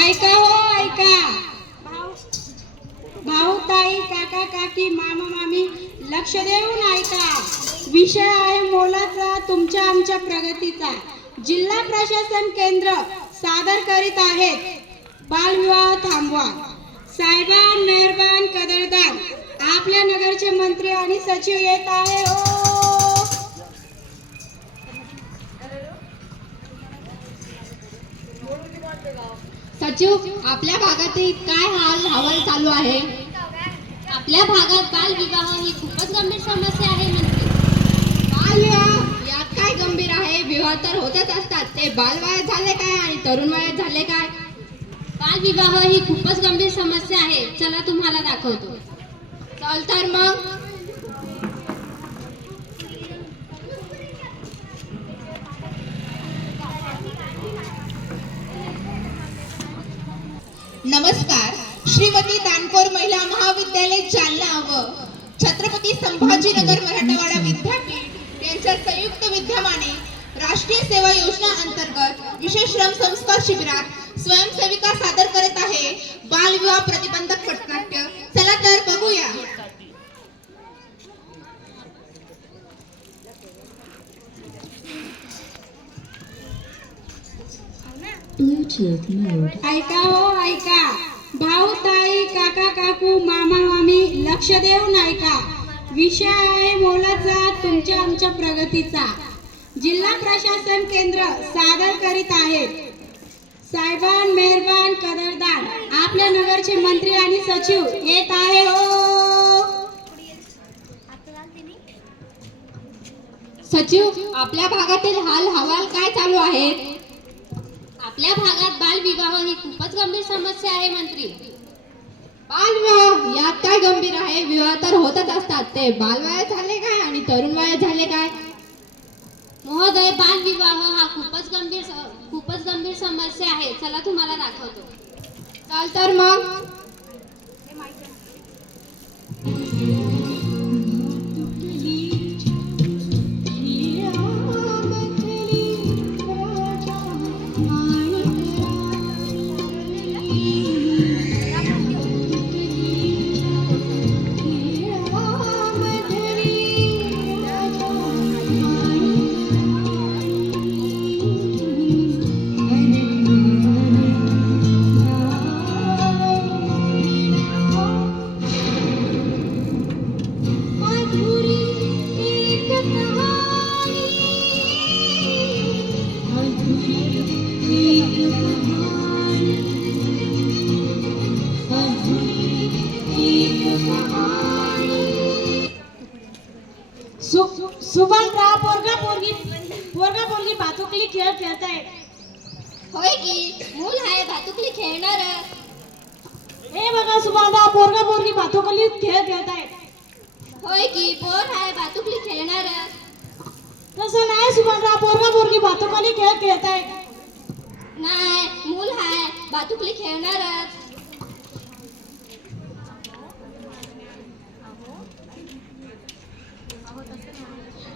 ऐका हो ऐका, भाऊ ताई काका काकी मामा मामी लक्ष देऊन ऐका. विषय आहे मोलाचा तुमच्या आमच्या प्रगतीचा. जिल्हा प्रशासन केंद्र सादर करीत आहेत बालविवाह थांबवा. साहेबान मेहरबान कदरदान आपल्या नगरचे मंत्री आणि सचिव येत आहे हो. सचिव, आपल्या भागातील काय हवाल चालू आहे? आपल्या भागात बालविवाह ही खूपच गंभीर समस्या आहे मंत्री. बालविवाह यात काय गंभीर आहे? विवाह तर होतच असतात. ते बालवयात झाले काय आणि तरुण वयात झाले काय? बालविवाह ही खूपच गंभीर समस्या आहे. चला तुम्हाला दाखवतो. चल तर मग. नमस्कार. श्रीमती दानकोर महिला महाविद्यालय जालना व छत्रपती संभाजीनगर मराठवाडा विद्यापीठ यांच्या संयुक्त विद्यमाने राष्ट्रीय सेवा योजना अंतर्गत विशेष श्रम संस्कार शिबिरात स्वयंसेविका सादर करत आहे बालविवाह प्रतिबंधक पथनाट्य. चला तर बघूया. ऐका हो ऐका, भाऊ ताई काका काकू मामा मामी लक्ष देऊन ऐका. विषय आहे मोलाचा तुमच्या आमच्या प्रगतीचा. जिल्हा प्रशासन केंद्र सादर करीत आहेत साहेबान मेहरबान कदरदान आपल्या नगरचे मंत्री आणि सचिव येत आहे हो. सचिव, आपल्या भागातील हवाल काय चालू आहेत? आपल्या भागात बालविवाह ही खूपच गंभीर समस्या आहे मंत्री. बालविवाह यात काय गंभीर आहे? विवाह तर होतच असतात. ते बालवयात झाले काय आणि तरुण वयात झाले काय? महोदय, बालविवाह हा खूपच गंभीर समस्या आहे. चला तुम्हाला दाखवतो. चल तर मग. सुभानराव पोरगा पोरगी भातुकली खेळ खेळतायत. होय की, मूल आहे भातुकली खेळणार. हे बघा सुभानराव पोरगा पोरगी भातुकली खेळ खेळतायत. होय की, पोर आहे भातुकली खेळणार. तसं नाही सुभानराव, पोरगा पोरगी भातुकली खेळ खेळतायत. नाही, मूल आहे भातुकली खेळणार.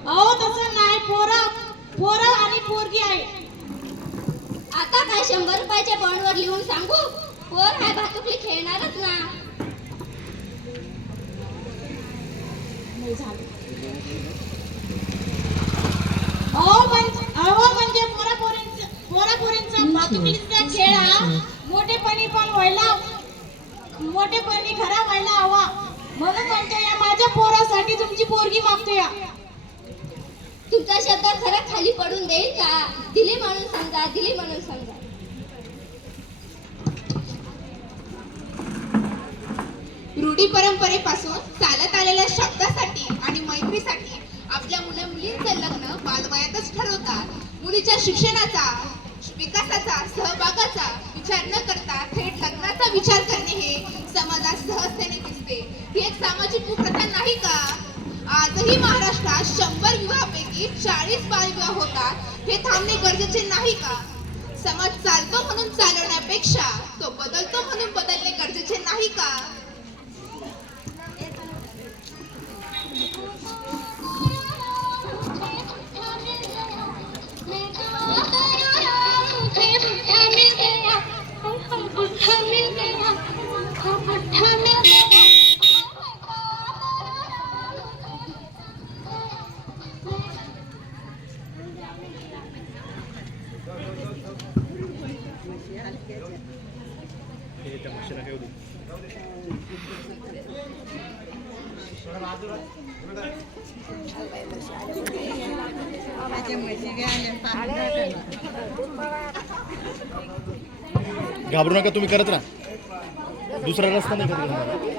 अहो तसं नाही, पोरं आणि पोरगी आहे. आता काय 100 रुपयाच्या बॉन्डवर लिहून सांगू? पोर आहे भातुकली खेळणारच ना. म्हणजे पोरापोरींचा भातुकलीचा खेळ हा मोठेपणी खरा व्हायला हवा. म्हणून म्हणतो या माझ्या पोरासाठी तुमची पोरगी मागतो या. तुमचा शब्द खरा खाली पडून देईल का? दिली म्हणून समजा, दिली म्हणून समजा. रूढी परंपरेपासून चालत आलेल्या शब्दासाठी आणि मैत्रीसाठी आपल्या मुलींचे लग्न बालवयातच ठरवतात. मुलीच्या शिक्षणाचा, विकासाचा, सहभागाचा विचार न करता थेट लग्नाचा विचार करणे हे समाजात सहजतेने दिसते. ही एक सामाजिक कुप्रथा नाही का? आजही महाराष्ट्रात 100 विवाहापैकी 40 बालविवाह होतात. हे थांबणे गरजेचे नाही का? समाज चालतो म्हणून चालवण्यापेक्षा तो बदलतो म्हणून बदलणे गरजेचे नाही का? घाबरू नका, तुम्ही करत राहा. दुसरा रस्ता नाही का?